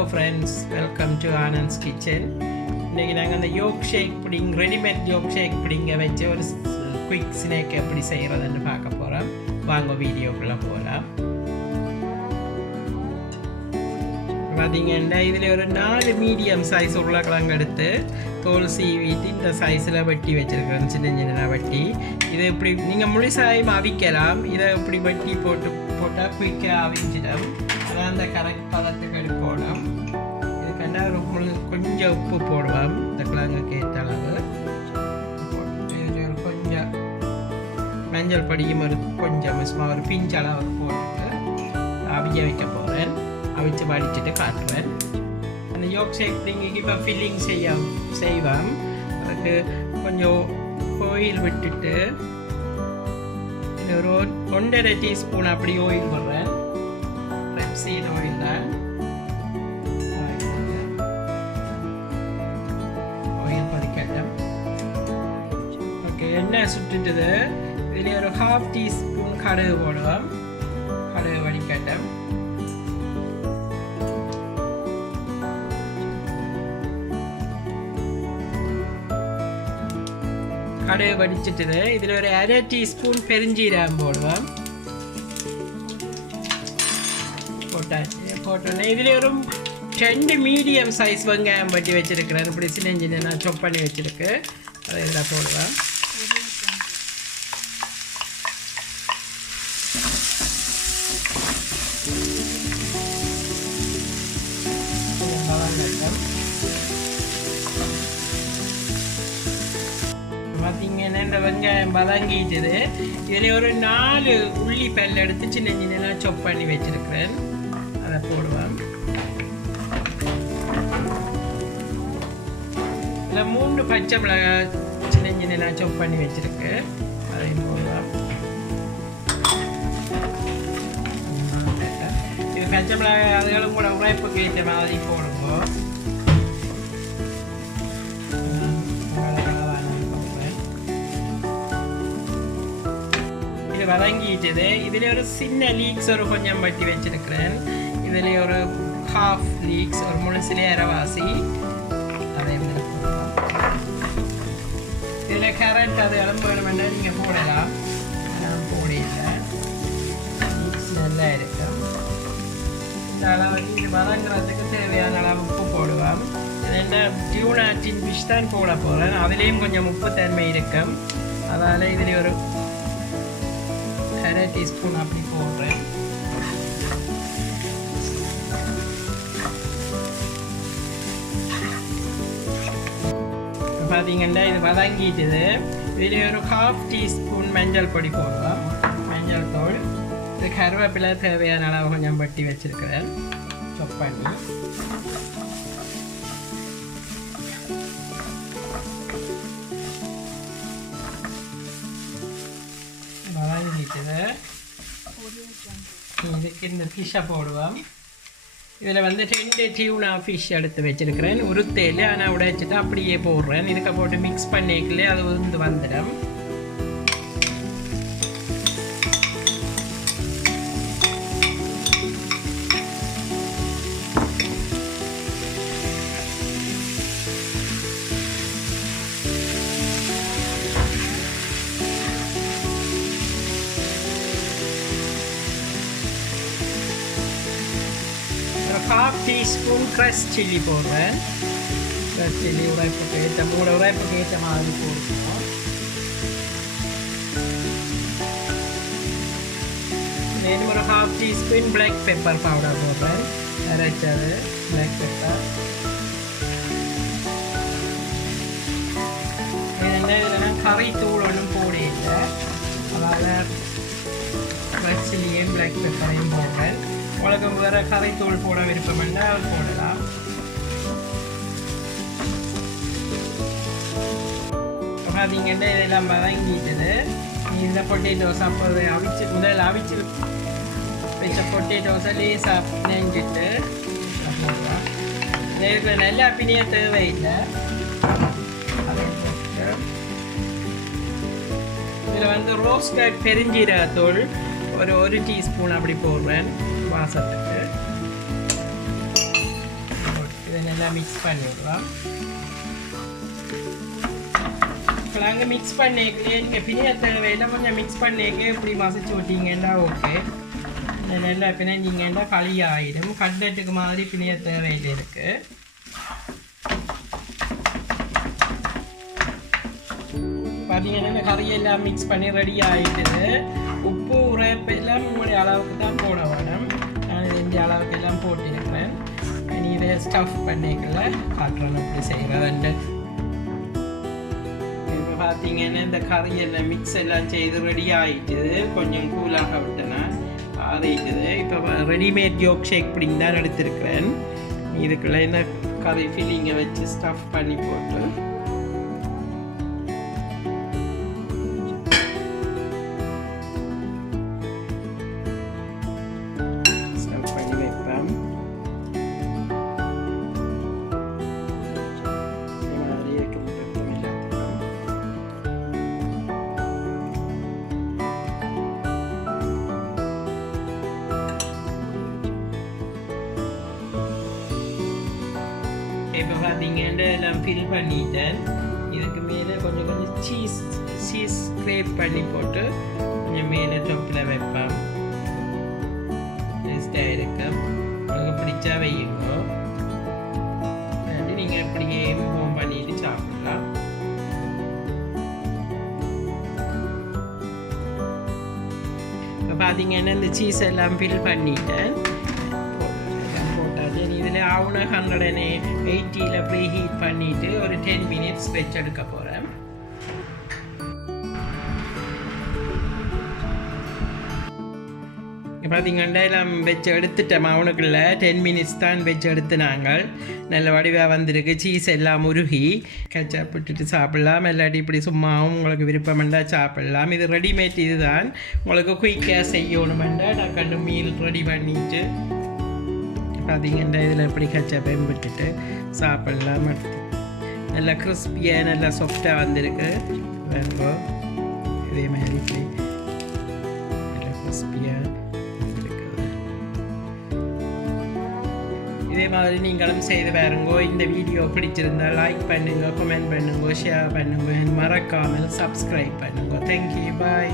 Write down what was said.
Hello friends, welcome to Anand's Kitchen. இன்னைக்கு நாங்கள் அந்த Yorkshire pudding, readymade Yorkshire pudding வச்சு ஒரு குயிக் ஸ்நாக் எப்படி செய்கிறதுன்னு பார்க்க போகிறோம். வாங்க வீடியோக்குள்ளே போகலாம். பார்த்தீங்கன்னா இதில் ஒரு 4 மீடியம் சைஸ் உருளைக்கிழங்கு எடுத்து தோல் சீவிட்டு இந்த சைஸில் வெட்டி வச்சுருக்கிறேன், சின்ன சின்ன வெட்டி. இதை இப்படி நீங்கள் முழுசாயும் அவிக்கலாம். இதை இப்படி வெட்டி போட்டால் குயிக்காக அவிஞ்சிடும். அதான் அந்த கரெக்ட் பதத்துக்கு எடுப்போம். இதுக்கெண்டா கொஞ்சம் உப்பு போடுவோம், இந்த கிழங்குக்கு ஏற்ற அளவு. இதில் கொஞ்சம் மஞ்சள் பொடியும் கொஞ்சம் சும்மா ஒரு பிஞ்ச் அளவுக்கு போட்டு அவிய வைக்க போகிறேன். அவிச்சு வடிச்சுட்டு காட்டுவேன். அந்த Yorkshire puddingக்கு இப்போ ஃபில்லிங் செய்வோம். அதுக்கு கொஞ்சம் ஆயில் விட்டுட்டு ஒரு 1.5 டீஸ்பூன் அப்படி ஆயில் போடுறேன். சீட் ஆயில் தான். ஆயில் பதிக்கட்டும். ஓகே, எண்ணெய் சுட்டுட்டுது. இதில் ஒரு 1/2 டீஸ்பூன் கடுகு போடுவோம். கடுகு வடிக்கட்டும். கடுகு வடிச்சிட்டுது. இதில் ஒரு 1/2 டீஸ்பூன் பெருஞ்சீரகம் போடுவோம். போட்டோன்னே இதில் ஒரு 2 மீடியம் சைஸ் வெங்காயம் வட்டி வச்சுருக்கிறேன். இப்படி சின்ன நான் சொப் பண்ணி வச்சுருக்கு. அதை இதில் போடுவேன். பார்த்தீங்கன்னா இந்த வெங்காயம் வதங்கிட்டுது. இதில் ஒரு 4 உள்ளி பல் எடுத்து சின்ன நான் சொப் பண்ணி வச்சுருக்கிறேன். அதை போடுவேன். இதில் 3 பச்சை மிளகாய் சின்ன நான் சொப் பண்ணி வச்சுருக்கு. அதையும் போடுவேன். இது பச்சை மிளகாய் அதுகளும் கூட உழைப்புக்கு ஏற்ற மாதிரி போடுவோம். இது வதங்கிட்டது. இதில் ஒரு சின்ன லீக்ஸ் ஒரு கொஞ்சம் வட்டி வச்சிருக்கிறேன். இதில் ஒரு 1/2 லீக்ஸ், ஒரு முழுசிலே அரைவாசி. அதை இதில் கேரட் அது இளம்பு வேணுமெண்டா நீங்கள் போடலாம். நான் போடல. லீக்ஸ் நல்லா இருக்கும். இந்த அளவுக்கு இது வதங்குறதுக்கு தேவையான அளவு உப்பு போடுவோம். இது என்ன டியூனா டின் ஃபிஷ் தான் போட போகிறேன். அதுலேயும் கொஞ்சம் உப்பு தன்மை இருக்கும். அதனால் இதில் ஒரு 1/2 டீஸ்பூன் அப்படி போடுறேன். பார்த்தீங்கன்னா இது வதங்கிட்டுது. இதில் ஒரு 1/2 டீஸ்பூன் மஞ்சள் பொடி போடுவோம். மஞ்சள் தூள். இது கருவேப்பிலை தேவையான அளவு கொஞ்சம் பட்டி வச்சுருக்கிறேன், சொப் பண்ணி. வதங்கிட்டுது. இதுக்கு இந்த ஃபிஷ்ஷை போடுவோம். இதில் 2 டியூனா ஃபிஷ் எடுத்து வச்சுருக்கிறேன். உருத்தையில் ஆனால் உடைச்சிட்டு அப்படியே போடுறேன். இதுக்கு போட்டு மிக்ஸ் பண்ணிக்கலே அது வந்துடும். ஒரு 1/2 டீஸ்பூன் க்ரஷ் சில்லி போடுறேன். க்ரஷ் சில்லி உரைப்புக்கு ஏற்ற உரைப்புக்கு ஏற்ற மாதிரி போடுவோம். இன்னும் ஒரு 1/2 டீஸ்பூன் பிளாக் பெப்பர் பவுடர் போடுறேன். அரைச்சது பிளாக் பெப்பர். இதில் கறி தூள் ஒன்றும் போடல. அதாவது க்ரஷ் சில்லியும் பிளாக் பெப்பரையும் போடுறேன். உங்களுக்கு வேறு கறித்தூள் போட விருப்பம் என்றால் போடலாம். பார்த்தீங்கன்னா இதெல்லாம் வதங்கிட்டது. இந்த பொட்டேட்டோஸ் அப்போ முதல்ல அவிச்சு வச்ச பொட்டேட்டோஸை லேசாக பிணைஞ்சிட்டு போடலாம். இதுக்கு நல்லா பிணைய தேவையில்லை. இதில் ரோஸ்டட் பெருஞ்சீரகத்தூள் ஒரு 1 டீஸ்பூன் அப்படி போடுவேன் வாசத்துக்கு. எல்லாம் மிக்ஸ் பண்ணிடலாம். கிழங்கு மிக்ஸ் பண்ணிக்கலையே நீங்கள் பிணைய தேவையெல்லாம் கொஞ்சம் மிக்ஸ் பண்ணிக்க இப்படி மசிச்சு விட்டீங்கன்னா ஓகே. நல்லா பிணைஞ்சிங்கன்னா களி ஆகிடும். கட்லெட்டுக்கு மாதிரி பிணைய தேவையில் இருக்குது. பார்த்தீங்கன்னா இந்த கறியெல்லாம் மிக்ஸ் பண்ணி ரெடி ஆகிடுது. உப்பு உரைப்பு எல்லாம் உங்களுடைய அளவுக்கு தான் போட வேணும். நான் இந்த அளவுக்கு எல்லாம் போட்டிருக்கிறேன். நீ இதை ஸ்டஃப் பண்ணிக்கல காட்டுறேன் எப்படி செய்கிறதுன்ட்டு. இப்போ பார்த்தீங்கன்னா இந்த கறியெல்லாம் மிக்ஸ் எல்லாம் செய்து ரெடி ஆகிட்டுது. கொஞ்சம் கூலாக விட்டேன்னா ஆறிட்டுது. இப்போ ரெடிமேட் யோர்க்ஷயர் புடிங் தான் எடுத்திருக்கிறேன். இதுக்குள்ளே இந்த கறி ஃபில்லிங்கை வச்சு ஸ்டஃப் பண்ணி போட்டு இப்போ பார்த்தீங்கன்னா எல்லாம் ஃபில் பண்ணிட்டேன். இதுக்கு மேலே கொஞ்சம் கொஞ்சம் சீஸ் ஸ்க்ரேப் பண்ணி போட்டு கொஞ்சம் மேலே டொப்பில் வைப்பேன். டேஸ்ட்டாக இருக்கும். உங்களுக்கு பிடிச்சா வையுங்க. நீங்கள் இப்படியே மூவ் பண்ணிட்டு சாப்பிடலாம். இப்போ பார்த்தீங்கன்னா இந்த சீஸ் எல்லாம் ஃபில் பண்ணிட்டேன். இதில் ஆவுன 180 ப்ரீ ஹீட் பண்ணிவிட்டு ஒரு 10 minutes வச்சு எடுக்க போகிறேன். பார்த்தீங்கன்னா எல்லாம் வச்சு எடுத்துட்டேன். அவனுக்குள்ள 10 minutes தான் வச்சு எடுத்து நாங்கள் நல்ல வடிவாக வந்திருக்கு. சீஸ் எல்லாம் உருகி கெச்சப் விட்டுட்டு சாப்பிட்லாம். இல்லாட்டி இப்படி சும்மாவும் உங்களுக்கு விருப்பமெண்டா சாப்பிட்லாம். இது ரெடிமேட். இதுதான் உங்களுக்கு குயிக்காக செய்யணுமெண்டா நான் கண்டு மீல் ரெடி பண்ணிட்டு பார்த்தீங்கன்னா இதில் எப்படி கச்சப்பையும் விட்டுட்டு சாப்பிட்லாம். நல்லா கிறிஸ்பியாக நல்லா சாஃப்டாக வந்திருக்கு. வேறுங்கோ இதே மாதிரி இப்படி நல்லா கிறிஸ்பியாக வந்துருக்குது. இதே மாதிரி நீங்களும் செய்து பாருங்கோ. இந்த வீடியோ பிடிச்சிருந்தால் லைக் பண்ணுங்க, கமெண்ட் பண்ணுங்க, ஷேர் பண்ணுங்க, மறக்காமல் சப்ஸ்கிரைப் பண்ணுங்க. தேங்க்யூ, பாய்.